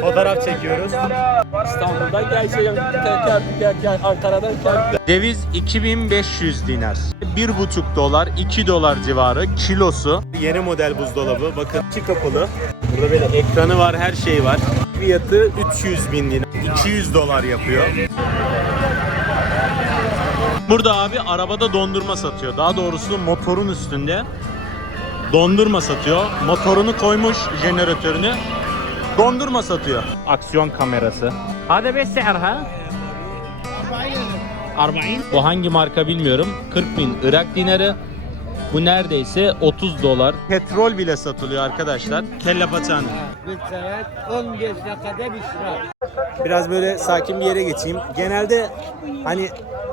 Fotoğraf çekiyoruz. İstanbul'dan geleceğim. Teker teker Ankara'dan geldim. Ceviz 2500 dinar. 1,5 dolar, 2 dolar civarı kilosu. Yeni model buzdolabı. Bakın içi kapalı. Burada böyle ekranı var, her şey var. Fiyatı 300 bin dinar. 200 dolar yapıyor. Burada abi arabada dondurma satıyor. Daha doğrusu motorun üstünde dondurma satıyor. Motorunu koymuş jeneratörünü. Dondurma satıyor. Aksiyon kamerası. Hadi be ha? 40. Bu hangi marka bilmiyorum. 40 bin Irak dinarı. Bu neredeyse 30 dolar. Petrol bile satılıyor arkadaşlar. Kelle paçanı. Bir saat 15 dakikada bir. Biraz böyle sakin bir yere geçeyim. Genelde hani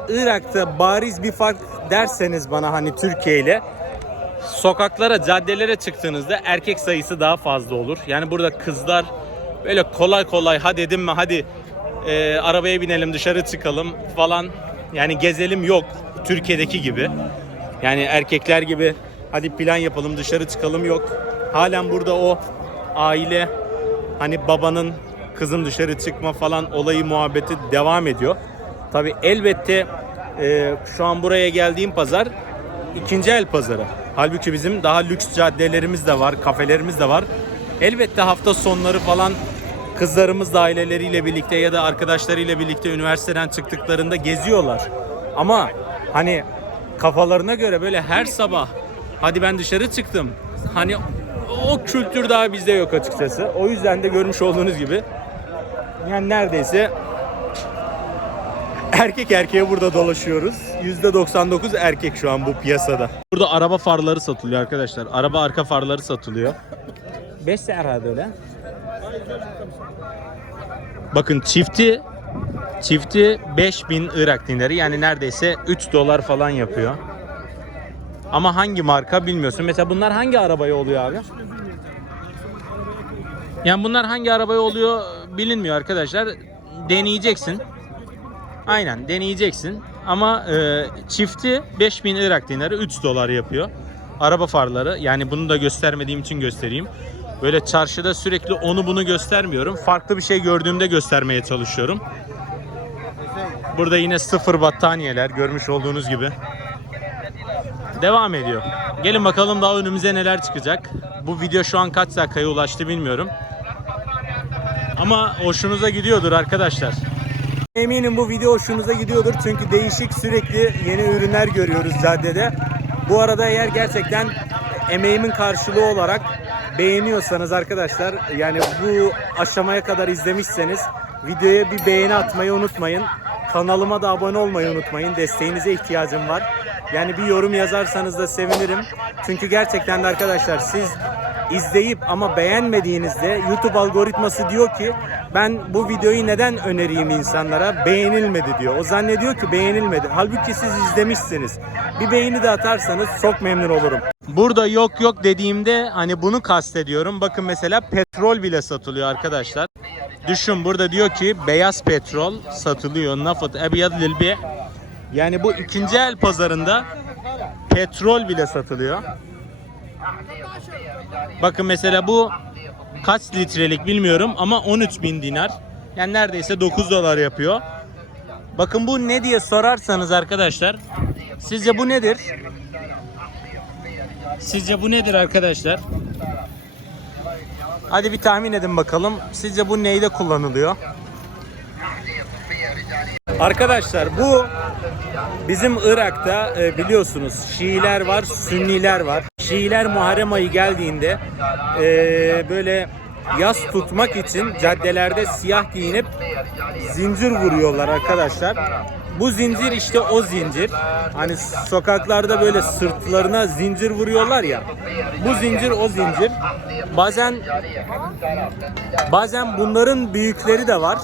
Irak'ta bariz bir fark derseniz bana hani Türkiye ile sokaklara, caddelere çıktığınızda erkek sayısı daha fazla olur. Yani burada kızlar böyle kolay kolay hadi dedim mi hadi e, arabaya binelim dışarı çıkalım falan yani gezelim yok Türkiye'deki gibi. Yani erkekler gibi hadi plan yapalım dışarı çıkalım yok. Halen burada o aile hani babanın kızım dışarı çıkma falan olayı muhabbeti devam ediyor. Tabi elbette e, şu an buraya geldiğim pazar ikinci el pazarı. Halbuki bizim daha lüks caddelerimiz de var, kafelerimiz de var. Elbette hafta sonları falan kızlarımız da aileleriyle birlikte ya da arkadaşlarıyla birlikte üniversiteden çıktıklarında geziyorlar. Ama hani kafalarına göre böyle her sabah hadi ben dışarı çıktım. Hani o kültür daha bizde yok açıkçası. O yüzden de görmüş olduğunuz gibi yani neredeyse erkek erkeğe burada dolaşıyoruz. %99 erkek şu an bu piyasada. Burada araba farları satılıyor arkadaşlar. Araba arka farları satılıyor. 5 herhalde öyle. Bakın çifti çifti 5000 Irak dinarı yani neredeyse 3 dolar falan yapıyor. Ama hangi marka bilmiyorsun. Mesela bunlar hangi arabaya oluyor abi? Yani bunlar hangi arabaya oluyor bilinmiyor arkadaşlar. Deneyeceksin. Aynen deneyeceksin. Ama e, çifti 5000 Irak dinarı 3 dolar yapıyor. Araba farları yani bunu da göstermediğim için göstereyim. Böyle çarşıda sürekli onu bunu göstermiyorum. Farklı bir şey gördüğümde göstermeye çalışıyorum. Burada yine sıfır battaniyeler görmüş olduğunuz gibi. Devam ediyor. Gelin bakalım daha önümüze neler çıkacak. Bu video şu an kaç dakikaya ulaştı bilmiyorum. Ama hoşunuza gidiyordur arkadaşlar. Eminim bu video hoşunuza gidiyordur çünkü değişik sürekli yeni ürünler görüyoruz caddede. Bu arada eğer gerçekten emeğimin karşılığı olarak beğeniyorsanız arkadaşlar yani bu aşamaya kadar izlemişseniz videoya bir beğeni atmayı unutmayın. Kanalıma da abone olmayı unutmayın. Desteğinize ihtiyacım var. Yani bir yorum yazarsanız da sevinirim. Çünkü gerçekten de arkadaşlar siz izleyip ama beğenmediğinizde YouTube algoritması diyor ki ben bu videoyu neden önereyim insanlara? Beğenilmedi diyor. O zannediyor ki beğenilmedi. Halbuki siz izlemişsiniz. Bir beğeni de atarsanız çok memnun olurum. Burada yok yok dediğimde hani bunu kastediyorum. Bakın mesela petrol bile satılıyor arkadaşlar. Düşün burada diyor ki beyaz petrol satılıyor. Nafat ebiyad lil bi'. Yani bu ikinci el pazarında petrol bile satılıyor. Bakın mesela bu kaç litrelik bilmiyorum ama 13 bin dinar. Yani neredeyse 9 dolar yapıyor. Bakın bu ne diye sorarsanız arkadaşlar. Sizce bu nedir? Sizce bu nedir arkadaşlar? Hadi bir tahmin edin bakalım. Sizce bu neyde kullanılıyor? Arkadaşlar bu bizim Irak'ta e, biliyorsunuz Şiiler var, Sünniler var. Şiiler Muharrem ayı geldiğinde e, böyle yas tutmak için caddelerde siyah giyinip zincir vuruyorlar arkadaşlar. Bu zincir işte o zincir. Hani sokaklarda böyle sırtlarına zincir vuruyorlar ya. Bu zincir o zincir. Bazen bazen bunların büyükleri de var.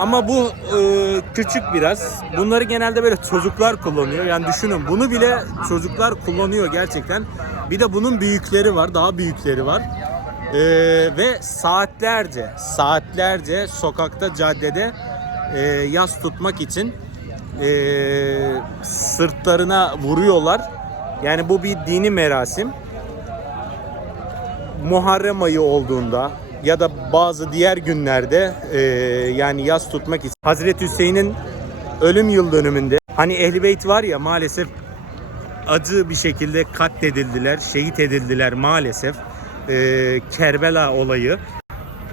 Ama bu e, küçük biraz. Bunları genelde böyle çocuklar kullanıyor. Yani düşünün bunu bile çocuklar kullanıyor gerçekten. Bir de bunun büyükleri var, daha büyükleri var. E, ve saatlerce, saatlerce sokakta, caddede e, yas tutmak için e, sırtlarına vuruyorlar. Yani bu bir dini merasim. Muharrem ayı olduğunda ya da bazı diğer günlerde e, yani yaz tutmak için Hazreti Hüseyin'in ölüm yıl dönümünde hani Ehl-i Beyt var ya maalesef acı bir şekilde katledildiler, şehit edildiler maalesef. E, Kerbela olayı.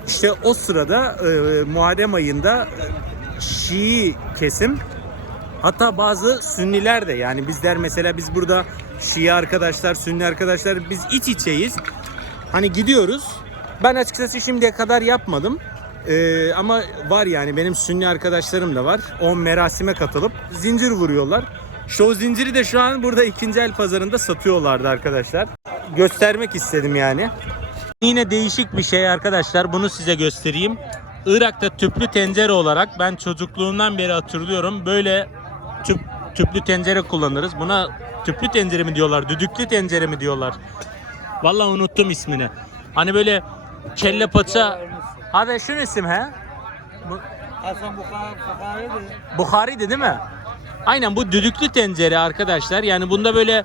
İşte o sırada e, Muharrem ayında Şii kesim hatta bazı Sünniler de yani bizler mesela biz burada Şii arkadaşlar, Sünni arkadaşlar biz iç içeyiz. Hani gidiyoruz. Ben açıkçası şimdiye kadar yapmadım. Ee, ama var yani benim Sünni arkadaşlarım da var. O merasime katılıp zincir vuruyorlar. O zinciri de şu an burada ikinci el pazarında satıyorlardı arkadaşlar. Göstermek istedim yani. Yine değişik bir şey arkadaşlar. Bunu size göstereyim. Irak'ta tüplü tencere olarak ben çocukluğumdan beri hatırlıyorum. Böyle tüp, tüplü tencere kullanırız. Buna tüplü tencere mi diyorlar, düdüklü tencere mi diyorlar? Vallahi unuttum ismini. Hani böyle kelle paça. Abi şunun isim he? Bu, Hasan Bukhari, Bukhari'di. Bukhari'di değil mi? Aynen bu düdüklü tencere arkadaşlar. Yani bunda böyle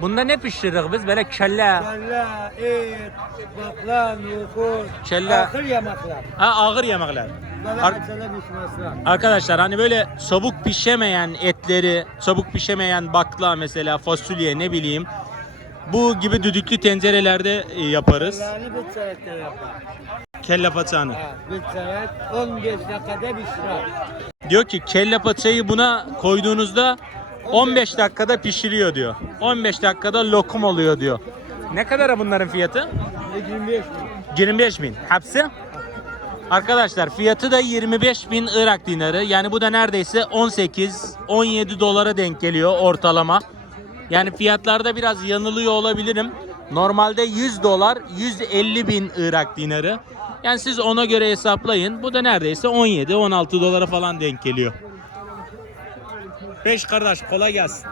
bunda ne pişiririz biz? Böyle kelle, Kella, et, bakla, nohut, Kelle. akıl yemekler. ha, ağır yemekler. Ar-. Arkadaşlar hani böyle çabuk pişemeyen etleri, çabuk pişemeyen bakla mesela fasulye ne bileyim bu gibi düdüklü tencerelerde e, yaparız. Kellerini bir yapar. Kelle paçanı. Ha, bir çeyrek 15 dakikada pişirir. Diyor ki kelle paçayı buna koyduğunuzda 15 dakikada pişiriyor diyor. 15 dakikada lokum oluyor diyor. Ne kadar bunların fiyatı? 25 mi? 25 bin. Hepsi? Arkadaşlar fiyatı da 25 bin Irak dinarı. Yani bu da neredeyse 18-17 dolara denk geliyor ortalama. Yani fiyatlarda biraz yanılıyor olabilirim. Normalde 100 dolar 150 bin Irak dinarı. Yani siz ona göre hesaplayın. Bu da neredeyse 17-16 dolara falan denk geliyor. 5 kardeş kolay gelsin.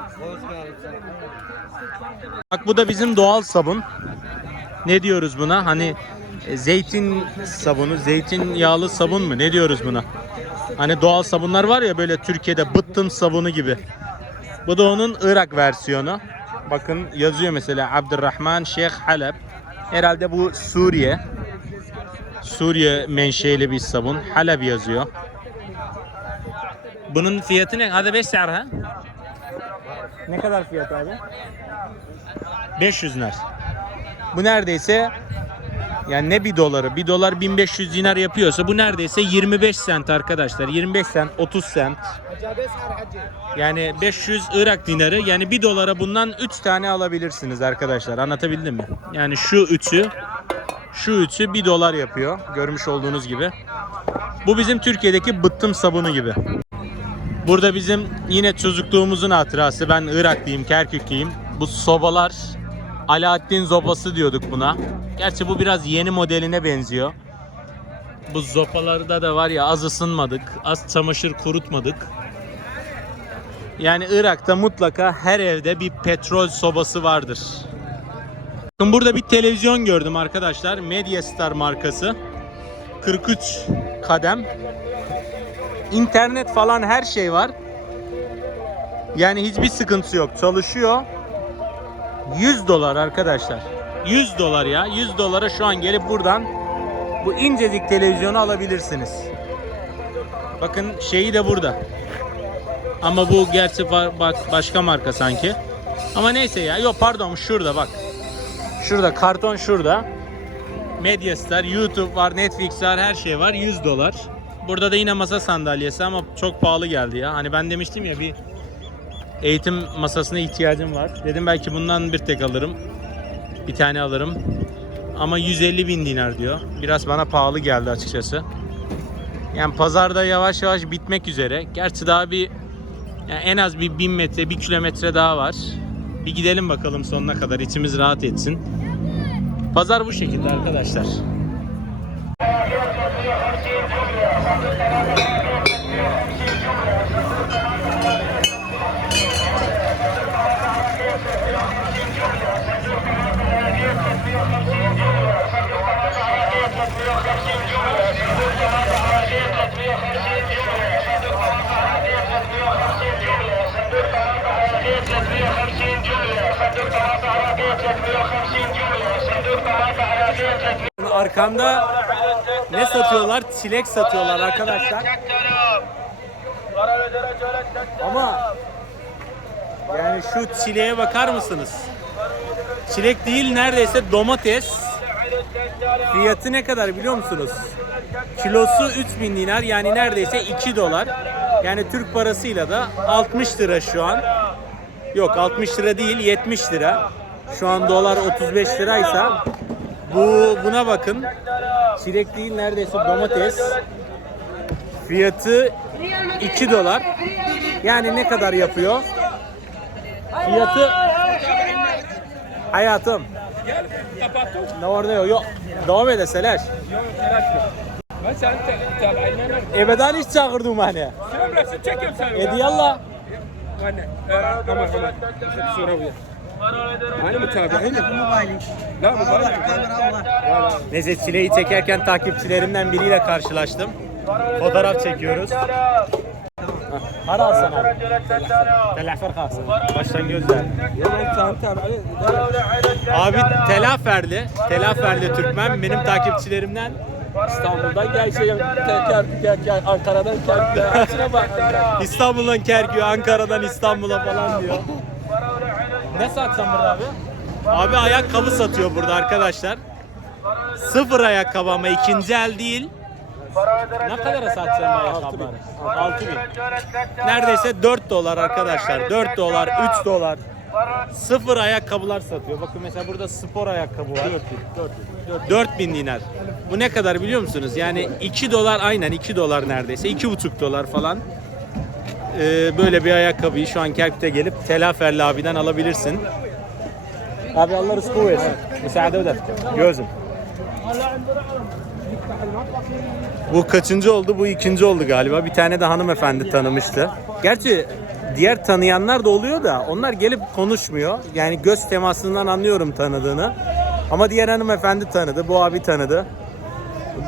Bak bu da bizim doğal sabun. Ne diyoruz buna? Hani e, zeytin sabunu, zeytin yağlı sabun mu? Ne diyoruz buna? Hani doğal sabunlar var ya böyle Türkiye'de bıttım sabunu gibi. Bu da onun Irak versiyonu. Bakın yazıyor mesela Abdurrahman Şeyh Halep. Herhalde bu Suriye. Suriye menşeli bir sabun. Halep yazıyor. Bunun fiyatı ne? Hadi 5 ha? Ne kadar fiyatı abi? 500 ner. Bu neredeyse yani ne bir doları? Bir dolar 1500 dinar yapıyorsa bu neredeyse 25 sent arkadaşlar. 25 sent, 30 sent. Yani 500 Irak dinarı. Yani bir dolara bundan 3 tane alabilirsiniz arkadaşlar. Anlatabildim mi? Yani şu üçü şu üçü 1 dolar yapıyor. Görmüş olduğunuz gibi. Bu bizim Türkiye'deki bıttım sabunu gibi. Burada bizim yine çocukluğumuzun hatırası. Ben Iraklıyım, Kerküklüyüm. Bu sobalar Alaaddin zopası diyorduk buna. Gerçi bu biraz yeni modeline benziyor. Bu zopalarda da var ya az ısınmadık, az çamaşır kurutmadık. Yani Irak'ta mutlaka her evde bir petrol sobası vardır. Bakın burada bir televizyon gördüm arkadaşlar. Mediastar markası. 43 kadem. İnternet falan her şey var. Yani hiçbir sıkıntısı yok. Çalışıyor. 100 dolar arkadaşlar. 100 dolar ya. 100 dolara şu an gelip buradan bu incecik televizyonu alabilirsiniz. Bakın şeyi de burada. Ama bu gerçi ba- bak başka marka sanki. Ama neyse ya. Yok pardon şurada bak. Şurada karton şurada. Medyastar, YouTube var, Netflix var, her şey var. 100 dolar. Burada da yine masa sandalyesi ama çok pahalı geldi ya. Hani ben demiştim ya bir eğitim masasına ihtiyacım var. Dedim belki bundan bir tek alırım. Bir tane alırım. Ama 150 bin dinar diyor. Biraz bana pahalı geldi açıkçası. Yani pazarda yavaş yavaş bitmek üzere. Gerçi daha bir yani en az bir 1000 metre, 1 kilometre daha var. Bir gidelim bakalım sonuna kadar içimiz rahat etsin. Pazar bu şekilde arkadaşlar. Arkamda ne satıyorlar? Çilek satıyorlar arkadaşlar. Ama yani şu çileğe bakar mısınız? Çilek değil neredeyse domates. Fiyatı ne kadar biliyor musunuz? Kilosu 3000 dinar yani neredeyse 2 dolar. Yani Türk parasıyla da 60 lira şu an. Yok 60 lira değil 70 lira. Şu an dolar 35 liraysa bu buna bakın. Çilek değil neredeyse domates. Fiyatı 2 dolar. Yani ne kadar yapıyor? Fiyatı Hayatım. Ne orada yok. Yok. Devam edeseler. Ben sen tabayla nerede? Ebeden hiç çağırdım hani. E yallah. Anne. Aman. Bir sonra. Hani mi tabi? Hani? La bari. Neyse çileği çekerken takipçilerimden biriyle karşılaştım. Fotoğraf çekiyoruz. Para alsana abi. Telafer kalsın. Baştan gözler. Abi telaferli. Telaferli Türkmen benim takipçilerimden. İstanbul'dan şey Kerkük Ankara'dan Kerkük. Şuna bak. İstanbul'dan Kerkük'e, Ankara'dan İstanbul'a falan diyor. Ne satsan burada abi? Abi ayakkabı satıyor burada arkadaşlar. Sıfır ayakkabı ama ikinci el değil. Ne kadara satsan bu ayakkabıları? 6000. Neredeyse 4 dolar arkadaşlar. 4 dolar, 3 dolar. Sıfır ayakkabılar satıyor. Bakın mesela burada spor ayakkabı var. 4000 dinar. Bu ne kadar biliyor musunuz? Yani 2 dolar aynen 2 dolar neredeyse. 2,5 dolar falan. Ee, böyle bir ayakkabıyı şu an Kerkük'te gelip Telaferli abiden alabilirsin. Abi Allah rızkı versin. Müsaade eder. Gözüm. Bu kaçıncı oldu? Bu ikinci oldu galiba. Bir tane de hanımefendi tanımıştı. Gerçi diğer tanıyanlar da oluyor da onlar gelip konuşmuyor. Yani göz temasından anlıyorum tanıdığını. Ama diğer hanımefendi tanıdı, bu abi tanıdı.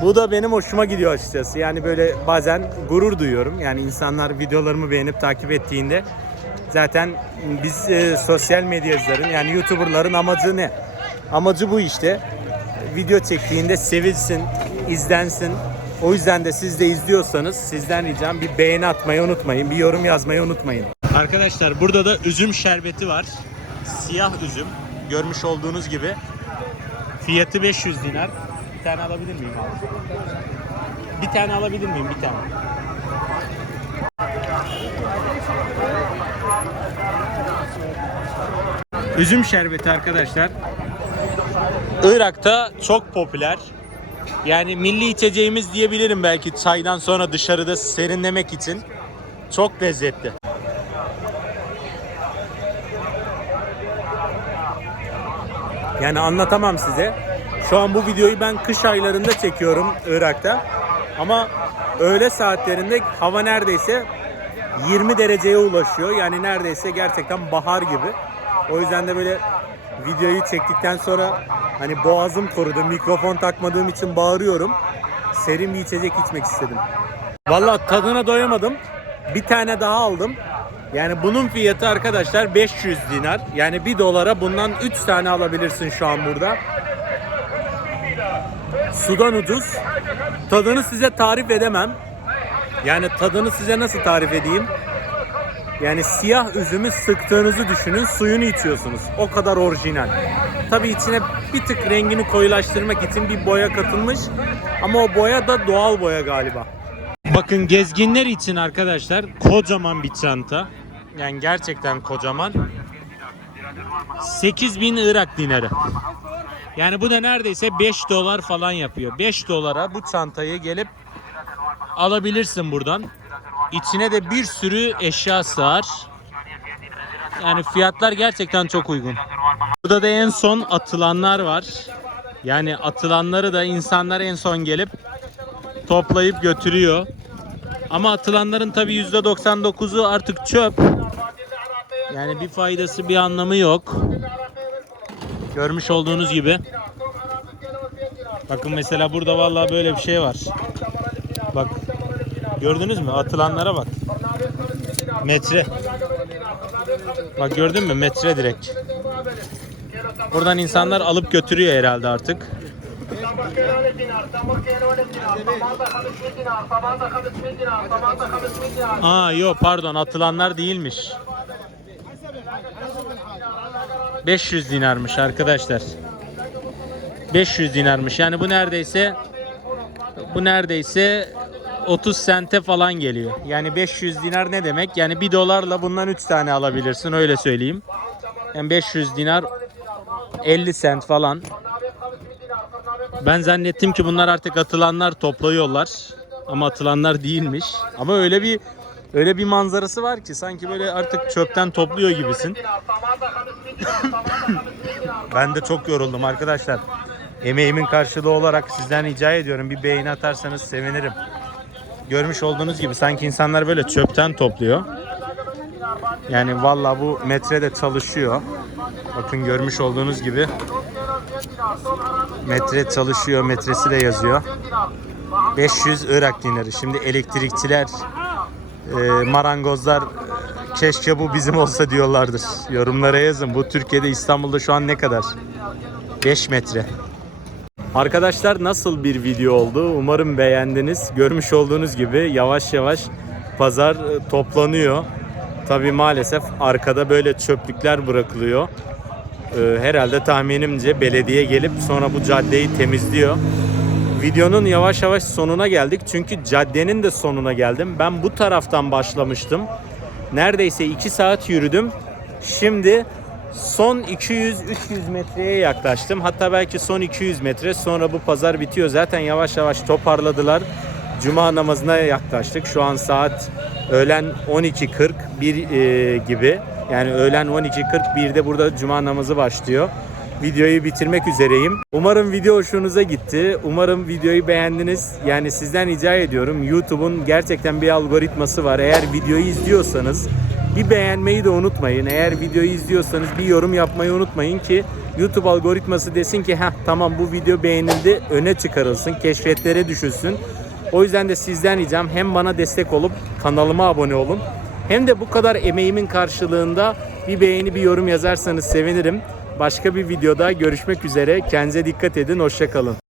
Bu da benim hoşuma gidiyor açıkçası. Yani böyle bazen gurur duyuyorum. Yani insanlar videolarımı beğenip takip ettiğinde zaten biz e, sosyal medyacıların yani YouTuber'ların amacı ne? Amacı bu işte. Video çektiğinde sevilsin, izlensin. O yüzden de siz de izliyorsanız sizden ricam bir beğeni atmayı unutmayın. Bir yorum yazmayı unutmayın. Arkadaşlar burada da üzüm şerbeti var. Siyah üzüm. Görmüş olduğunuz gibi. Fiyatı 500 dinar. Bir tane alabilir miyim abi? Bir tane alabilir miyim? Bir tane. Üzüm şerbeti arkadaşlar. Irak'ta çok popüler. Yani milli içeceğimiz diyebilirim belki çaydan sonra dışarıda serinlemek için. Çok lezzetli. Yani anlatamam size. Şu an bu videoyu ben kış aylarında çekiyorum Irak'ta. Ama öğle saatlerinde hava neredeyse 20 dereceye ulaşıyor. Yani neredeyse gerçekten bahar gibi. O yüzden de böyle videoyu çektikten sonra hani boğazım kurudu. Mikrofon takmadığım için bağırıyorum. Serin bir içecek içmek istedim. Vallahi tadına doyamadım. Bir tane daha aldım. Yani bunun fiyatı arkadaşlar 500 dinar. Yani 1 dolara bundan 3 tane alabilirsin şu an burada. Sudan ucuz. Tadını size tarif edemem. Yani tadını size nasıl tarif edeyim? Yani siyah üzümü sıktığınızı düşünün, suyunu içiyorsunuz. O kadar orijinal. Tabii içine bir tık rengini koyulaştırmak için bir boya katılmış. Ama o boya da doğal boya galiba. Bakın gezginler için arkadaşlar kocaman bir çanta. Yani gerçekten kocaman. 8000 Irak dinarı. Yani bu da neredeyse 5 dolar falan yapıyor. 5 dolara bu çantayı gelip alabilirsin buradan. İçine de bir sürü eşya sığar. Yani fiyatlar gerçekten çok uygun. Burada da en son atılanlar var. Yani atılanları da insanlar en son gelip toplayıp götürüyor. Ama atılanların tabi %99'u artık çöp. Yani bir faydası bir anlamı yok. Görmüş olduğunuz gibi. Bakın mesela burada vallahi böyle bir şey var. Bak. Gördünüz mü? Atılanlara bak. Metre. Bak gördün mü? Metre direkt. Buradan insanlar alıp götürüyor herhalde artık. Aa yok pardon atılanlar değilmiş. 500 dinarmış arkadaşlar. 500 dinarmış. Yani bu neredeyse bu neredeyse 30 sente falan geliyor. Yani 500 dinar ne demek? Yani 1 dolarla bundan 3 tane alabilirsin öyle söyleyeyim. Yani 500 dinar 50 sent falan. Ben zannettim ki bunlar artık atılanlar topluyorlar. Ama atılanlar değilmiş. Ama öyle bir öyle bir manzarası var ki sanki böyle artık çöpten topluyor gibisin. ben de çok yoruldum arkadaşlar. Emeğimin karşılığı olarak sizden rica ediyorum bir beğeni atarsanız sevinirim. Görmüş olduğunuz gibi sanki insanlar böyle çöpten topluyor. Yani valla bu metrede çalışıyor. Bakın görmüş olduğunuz gibi metre çalışıyor, metresi de yazıyor. 500 Irak dinarı. Şimdi elektrikçiler, e, marangozlar keşke bu bizim olsa diyorlardır. Yorumlara yazın. Bu Türkiye'de İstanbul'da şu an ne kadar? 5 metre. Arkadaşlar nasıl bir video oldu? Umarım beğendiniz. Görmüş olduğunuz gibi yavaş yavaş pazar e, toplanıyor. Tabi maalesef arkada böyle çöplükler bırakılıyor. Ee, herhalde tahminimce belediye gelip sonra bu caddeyi temizliyor. Videonun yavaş yavaş sonuna geldik. Çünkü caddenin de sonuna geldim. Ben bu taraftan başlamıştım. Neredeyse 2 saat yürüdüm. Şimdi son 200-300 metreye yaklaştım. Hatta belki son 200 metre. Sonra bu pazar bitiyor. Zaten yavaş yavaş toparladılar. Cuma namazına yaklaştık. Şu an saat öğlen 12.40 bir e, gibi. Yani öğlen 12.41'de burada cuma namazı başlıyor. Videoyu bitirmek üzereyim. Umarım video hoşunuza gitti. Umarım videoyu beğendiniz. Yani sizden rica ediyorum. YouTube'un gerçekten bir algoritması var. Eğer videoyu izliyorsanız bir beğenmeyi de unutmayın. Eğer videoyu izliyorsanız bir yorum yapmayı unutmayın ki YouTube algoritması desin ki heh tamam bu video beğenildi öne çıkarılsın, keşfetlere düşülsün. O yüzden de sizden ricam hem bana destek olup kanalıma abone olun. Hem de bu kadar emeğimin karşılığında bir beğeni bir yorum yazarsanız sevinirim. Başka bir videoda görüşmek üzere. Kendinize dikkat edin. Hoşçakalın.